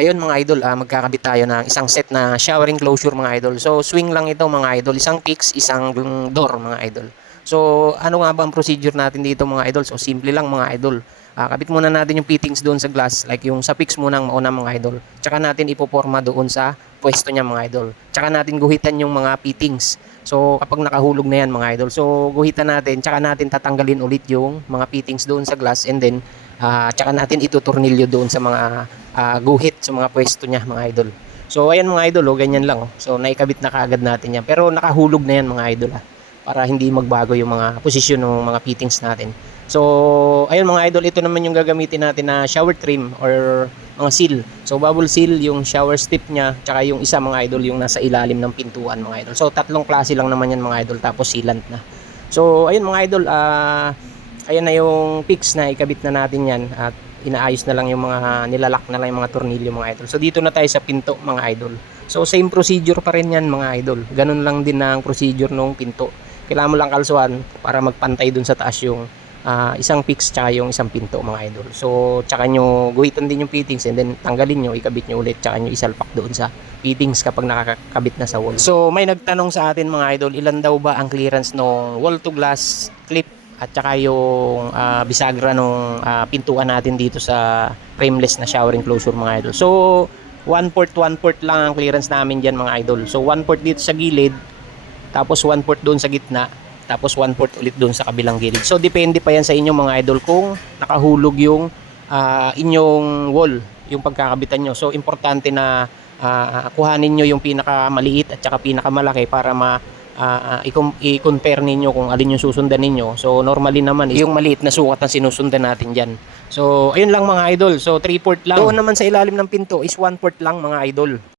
Ayun mga idol, magkakabit tayo ng isang set na showering closure mga idol. So swing lang ito mga idol, isang fix, isang door mga idol. So ano nga ba ang procedure natin dito mga idol? So simple lang mga idol. Kabit muna natin yung fittings doon sa glass, like yung sa fix muna ang mauna mga idol. Tsaka natin ipoporma doon sa pwesto niya mga idol. Tsaka natin guhitan yung mga fittings. So kapag nakahulog na yan mga idol, so guhitan natin, tsaka natin tatanggalin ulit yung mga fittings doon sa glass, and then tsaka natin itutornilyo doon sa mga guhit sa mga pwesto niya mga idol. So ayan mga idol, ganyan lang. So naikabit na kaagad natin yan. Pero nakahulog na yan mga idol para hindi magbago yung mga posisyon ng mga fittings natin. So ayun mga idol, ito naman yung gagamitin natin na shower trim or mga seal. So bubble seal yung shower strip niya, tsaka yung isa mga idol yung nasa ilalim ng pintuan mga idol. So tatlong klase lang naman yan mga idol, tapos sealant na. So ayun mga idol, ayan na yung fix na ikabit na natin yan, at inaayos na lang yung mga nilalak na lang yung mga tornilyo mga idol. So dito na tayo sa pinto mga idol. So same procedure pa rin yan mga idol. Ganun lang din ang procedure ng pinto. Kailangan mo lang kalsuhan para magpantay dun sa taas yung isang fix tsaka yung isang pinto mga idol. So tsaka nyo guhitan din yung fittings, and then tanggalin nyo, ikabit nyo ulit, tsaka nyo isalpak doon sa fittings kapag nakakabit na sa wall. So may nagtanong sa atin mga idol, ilan daw ba ang clearance ng wall to glass clip at saka yung bisagra nung pintuan natin dito sa frameless na showering closure mga idol. So 1/4 lang ang clearance namin dyan mga idol. So 1/4 dito sa gilid, tapos 1/4 doon sa gitna, tapos 1/4 ulit doon sa kabilang gilid. So depende pa yan sa inyo mga idol kung nakahulog yung inyong wall, yung pagkakabitan nyo. So importante na kuhanin nyo yung pinakamaliit at saka pinakamalaki para i-compare ninyo kung alin yung susundan ninyo. So normally naman yung maliit na sukat ang sinusundan natin dyan. So ayun lang mga idol. So 3/4 lang. Doon naman sa ilalim ng pinto is 1/4 lang mga idol.